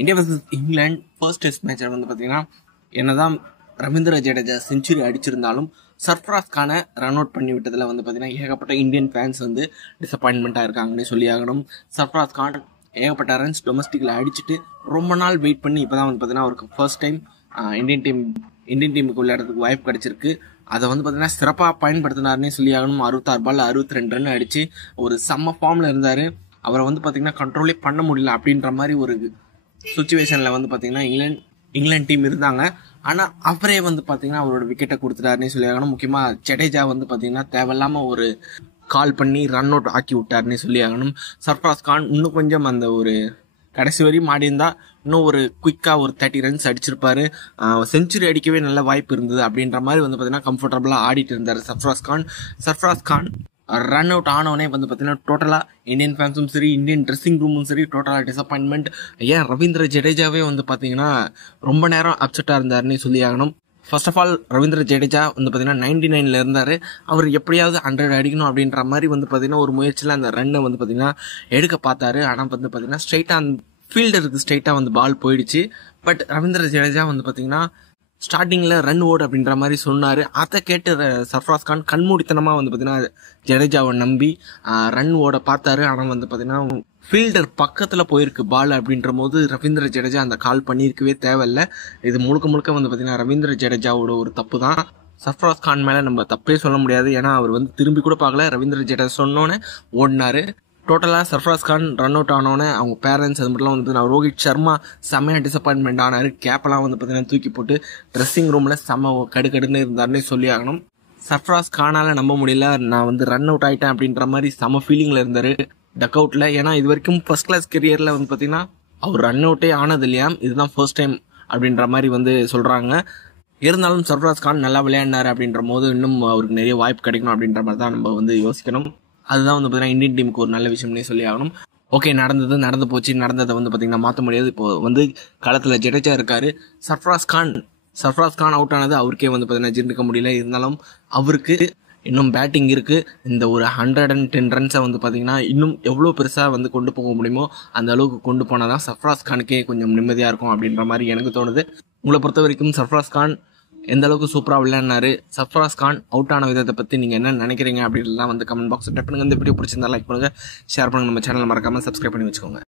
India versus England first test மேட்சில் வந்து பார்த்தீங்கன்னா என்னதான் ரவீந்திர ஜடேஜா செஞ்சுரி அடிச்சிருந்தாலும் சர்ஃப்ராஸ் கானை ரன் அவுட் பண்ணி விட்டதில் வந்து பார்த்தீங்கன்னா ஏகப்பட்ட இந்தியன் ஃபேன்ஸ் வந்து டிசப்பாயின்மெண்ட்டாக இருக்காங்கன்னே சொல்லி ஆகணும். சர்ஃப்ராஸ் கான் ஏகப்பட்ட ரன்ஸ் டொமஸ்டிக்கில் அடிச்சுட்டு ரொம்ப நாள் வெயிட் பண்ணி இப்போ தான் வந்து பார்த்தீங்கன்னா அவருக்கு ஃபர்ஸ்ட் டைம் இந்தியன் டீமுக்கு விளையாடுறதுக்கு வாய்ப்பு கிடைச்சிருக்கு. அதை வந்து பார்த்தீங்கன்னா சிறப்பாக பயன்படுத்தினார்னே சொல்லி ஆகணும். 66 பால் 62 ரன் அடித்து ஒரு செம்ம ஃபார்மில் இருந்தார். அவரை வந்து பார்த்தீங்கன்னா கண்ட்ரோலே பண்ண முடியல அப்படின்ற மாதிரி ஒரு சுச்சுவேஷனில் வந்து பார்த்தீங்கன்னா இங்கிலாந்து டீம் இருந்தாங்க. ஆனால் அவரே வந்து பார்த்தீங்கன்னா அவரோட விக்கெட்டை கொடுத்துட்டாருன்னே சொல்லி ஆகணும். முக்கியமாக ஜடேஜா வந்து பார்த்தீங்கன்னா தேவையில்லாமல் ஒரு கால் பண்ணி ரன் அவுட் ஆக்கி விட்டாருன்னே சொல்லி ஆகணும். சர்ஃப்ராஸ் கான் இன்னும் கொஞ்சம் அந்த ஒரு கடைசி வரையும் ஆடி இருந்தால் இன்னும் ஒரு குயிக்காக ஒரு 30 ரன்ஸ் அடிச்சிருப்பாரு. செஞ்சுரி அடிக்கவே நல்ல வாய்ப்பு இருந்தது அப்படின்ற மாதிரி வந்து பார்த்தீங்கன்னா கம்ஃபர்டபுளாக ஆடிட்டு இருந்தார் சர்ஃப்ராஸ் கான் ரன் அவுட் ஆனவனே வந்து பார்த்தீங்கன்னா டோட்டலாக இந்தியன் ஃபேன்ஸும் சரி இந்தியன் ட்ரெஸ்ஸிங் ரூமும் சரி டோட்டலாக டிசப்பாயின்மெண்ட். ஏன் ரவீந்திர ஜடேஜாவே வந்து பார்த்தீங்கன்னா ரொம்ப நேரம் அப்செட்டாக இருந்தாருன்னு சொல்லி ஆகணும். First of all Ravindra Jadeja வந்து பார்த்தீங்கன்னா 99 இருந்தார். அவர் எப்படியாவது 100 அடிக்கணும் அப்படின்ற மாதிரி வந்து பார்த்தீங்கன்னா ஒரு முயற்சியில் அந்த ரன்னை வந்து பார்த்தீங்கன்னா எடுக்க பார்த்தாரு. ஆனால் வந்து பார்த்தீங்கன்னா ஸ்ட்ரைட்டாக அந்த ஃபீல்டருக்கு ஸ்ட்ரைட்டாக வந்து பால் போயிடுச்சு. பட் ரவீந்திர ஜடேஜா வந்து பார்த்தீங்கன்னா ஸ்டார்டிங்கில் ரன் ஓடு அப்படின்ற மாதிரி சொன்னார். அதை கேட்டு சர்ஃப்ராஸ் கான் கண்மூடித்தனமாக வந்து பார்த்தீங்கன்னா ஜடேஜாவை நம்பி ரன் ஓட பார்த்தாரு. ஆனால் வந்து பார்த்தீங்கன்னா ஃபீல்டர் பக்கத்தில் போயிருக்கு பால் அப்படின்ற போது ரவீந்திர ஜடேஜா அந்த கால் பண்ணியிருக்கவே தேவையில்லை. இது முழுக்க வந்து பார்த்தீங்கன்னா ரவீந்திர ஜடேஜாவோட ஒரு தப்பு தான். சர்ஃப்ராஸ் கான் மேலே நம்ம தப்பே சொல்ல முடியாது. ஏன்னா அவர் வந்து திரும்பி கூட பார்க்கல. ரவீந்திர ஜடேஜா சொன்னோன்னே ஓடினார். டோட்டலாக சர்ஃப்ராஸ் கான் ரன் அவுட் ஆனோடனே அவங்க பேரண்ட்ஸ் அது மட்டும் வந்து பார்த்தீங்கன்னா ரோஹித் சர்மா செம்மையாக டிசப்பாயின்மெண்ட் ஆனார். கேப்பெல்லாம் வந்து பார்த்தீங்கன்னா தூக்கி போட்டு ட்ரெஸ்ஸிங் ரூமில் செம்ம கடுன்னு இருந்தாருன்னே சொல்லி ஆகணும். சர்ஃப்ராஸ் கானால் நம்ப முடியல, நான் வந்து ரன் அவுட் ஆகிட்டேன் அப்படின்ற மாதிரி செம்ம ஃபீலிங்கில் இருந்தார் டக் அவுட்டில். ஏன்னா இது வரைக்கும் ஃபர்ஸ்ட் கிளாஸ் கெரியரில் வந்து பார்த்தீங்கன்னா அவர் ரன் அவுட்டே ஆனது இல்லையா, இதுதான் ஃபர்ஸ்ட் டைம் அப்படின்ற மாதிரி வந்து சொல்கிறாங்க. இருந்தாலும் சர்ஃப்ராஸ் கான் நல்லா விளையாடினார் அப்படின்ற போது இன்னும் அவருக்கு நிறைய வாய்ப்பு கிடைக்கணும் அப்படின்ற மாதிரி தான் நம்ம வந்து யோசிக்கணும். அதுதான் வந்து பார்த்தீங்கன்னா இந்தியன் டீமுக்கு ஒரு நல்ல விஷயம்னே சொல்லி ஆகணும். ஓகே, நடந்து போச்சு. நடந்ததை வந்து பார்த்தீங்கன்னா மாற்ற முடியாது. இப்போ வந்து களத்தில் ஜடேஜா இருக்கார். சர்ஃப்ராஸ் கான் அவுட் ஆனது அவருக்கே வந்து பார்த்தீங்கன்னா ஜீர்ணிக்க முடியல. இருந்தாலும் அவருக்கு இன்னும் பேட்டிங் இருக்குது. இந்த ஒரு 110 ரன்ஸை வந்து பார்த்தீங்கன்னா இன்னும் எவ்வளோ பெருசாக வந்து கொண்டு போக முடியுமோ அந்த அளவுக்கு கொண்டு போனால் தான் சர்ஃப்ராஸ் கானுக்கே கொஞ்சம் நிம்மதியாக இருக்கும் அப்படின்ற மாதிரி எனக்கு தோணுது. உங்களை பொறுத்த வரைக்கும் சர்ஃப்ராஸ் கான் எந்த அளவுக்கு சூப்பராக விளையாடினாரு, சர்ஃப்ராஸ் கான் அவுட் ஆன விதத்தை பற்றி நீங்கள் என்ன நினைக்கிறீங்க அப்படின்லாம் வந்து கமெண்ட் பாக்ஸ் டெப் பண்ணுங்க. இந்த வீடியோ பிடிச்சிருந்தா லைக் பண்ணுங்கள், ஷேர் பண்ணுங்கள். நம்ம சேனலை மறக்காமல் சப்ஸ்கிரைப் பண்ணி வச்சுக்கோங்க.